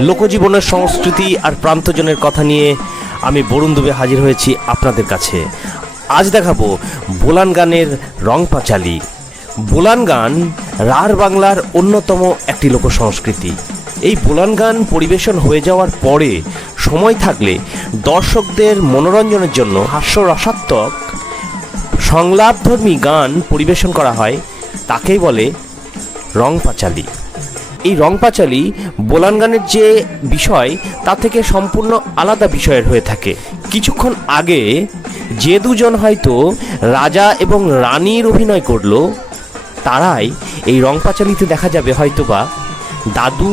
লোকজীবনের সংস্কৃতি আর প্রান্তজনের কথা নিয়ে আমি বরুণ দুবে হাজির হয়েছি আপনাদের কাছে। আজ দেখাবো বোলান গানের রং পাঁচালি। বোলান গান রাঢ় বাংলার অন্যতম একটি লোক সংস্কৃতি এই বোলান গান পরিবেশন হয়ে যাওয়ার পরে সময় থাকলে দর্শকদের মনোরঞ্জনের জন্য হাস্যরসাত্মক সংলাপধর্মী গান পরিবেশন করা হয়, তাকেই বলে রং পাঁচালি এই রং পাঁচালি বোলান গানের যে বিষয়, তা থেকে সম্পূর্ণ আলাদা বিষয়ের হয়ে থাকে। কিছুক্ষণ আগে যে দুজন হয়তো রাজা এবং রানীর অভিনয় করল তারাই এই রং পাঁচালিতে দেখা যাবে হয়তোবা দাদু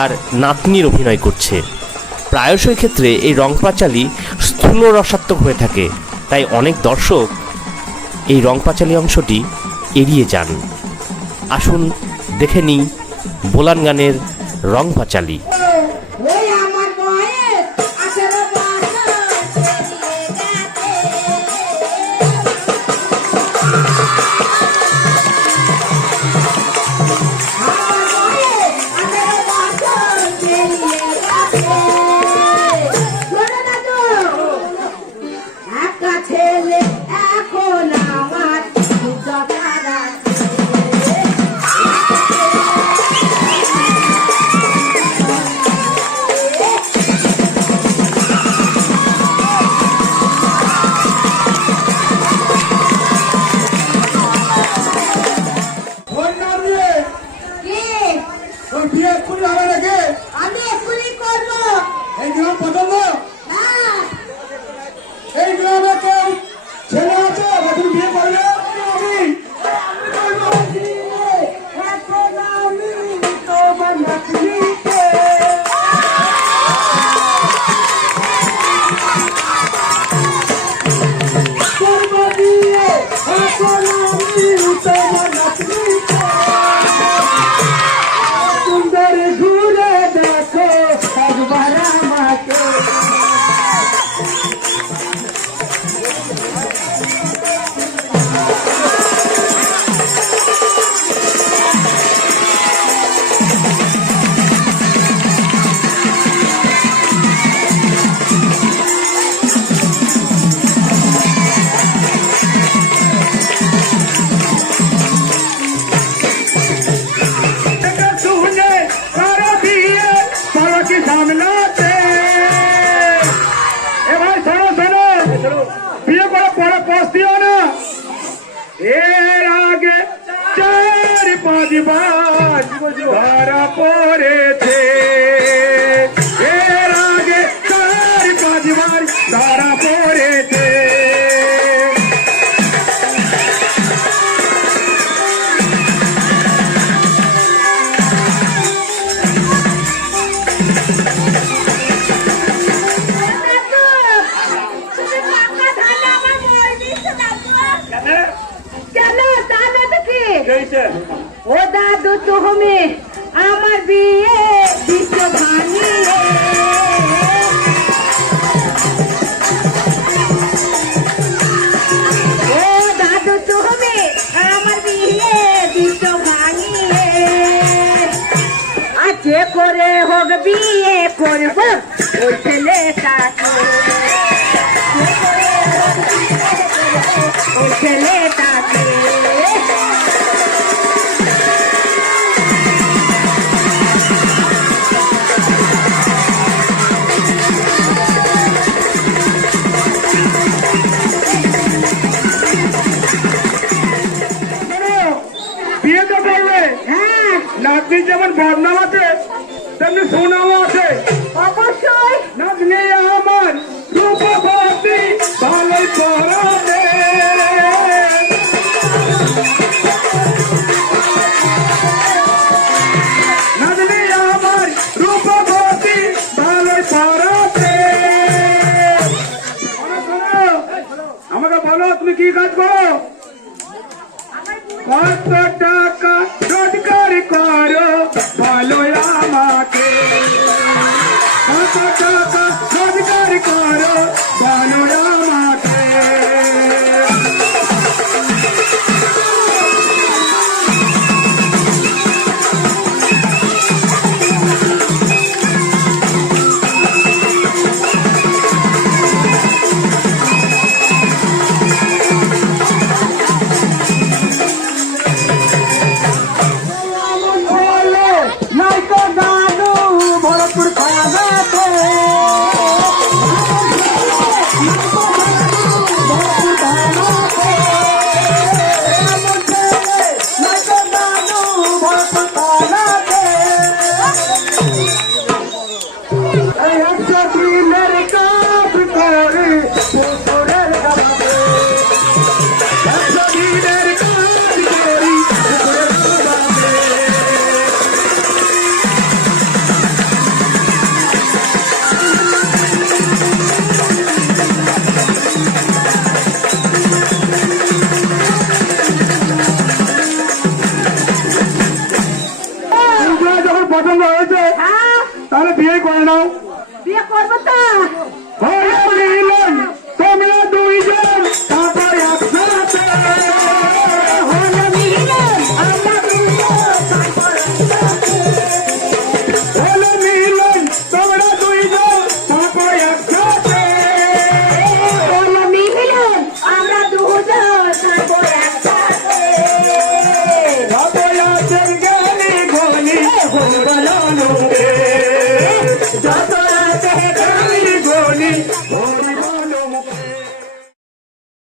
আর নাতনির অভিনয় করছে। প্রায়শই ক্ষেত্রে এই রং পাঁচালি স্থূল রসাত্মক হয়ে থাকে, তাই অনেক দর্শক এই রং পাঁচালি অংশটি এড়িয়ে যান। আসুন দেখে নিই বোলান গানের রং পাঁচালি বার ধরা পড়েছে। এর আগে চার পাঁচ বার ধরা পড়েছে তুমি ও দাদু তুমি আমার বিয়ে বিশ্ব ভাঙিয়ে। ও দাদু তুমি আমার বিয়ে বিশ্ব ভাঙিয়ে। আছে করে হোক বিয়ে করব, ওই ছেলেটাকে। বদনাম আছে তেমনি সুনাম আছে। অবশ্যই। নাতনি আমার রূপবতী ভালোই পরাবে আমাকে বলো তুমি কি কাজ করো? কত कार তাহলে বিয়ে করে নাও। বিয়ে করব তো।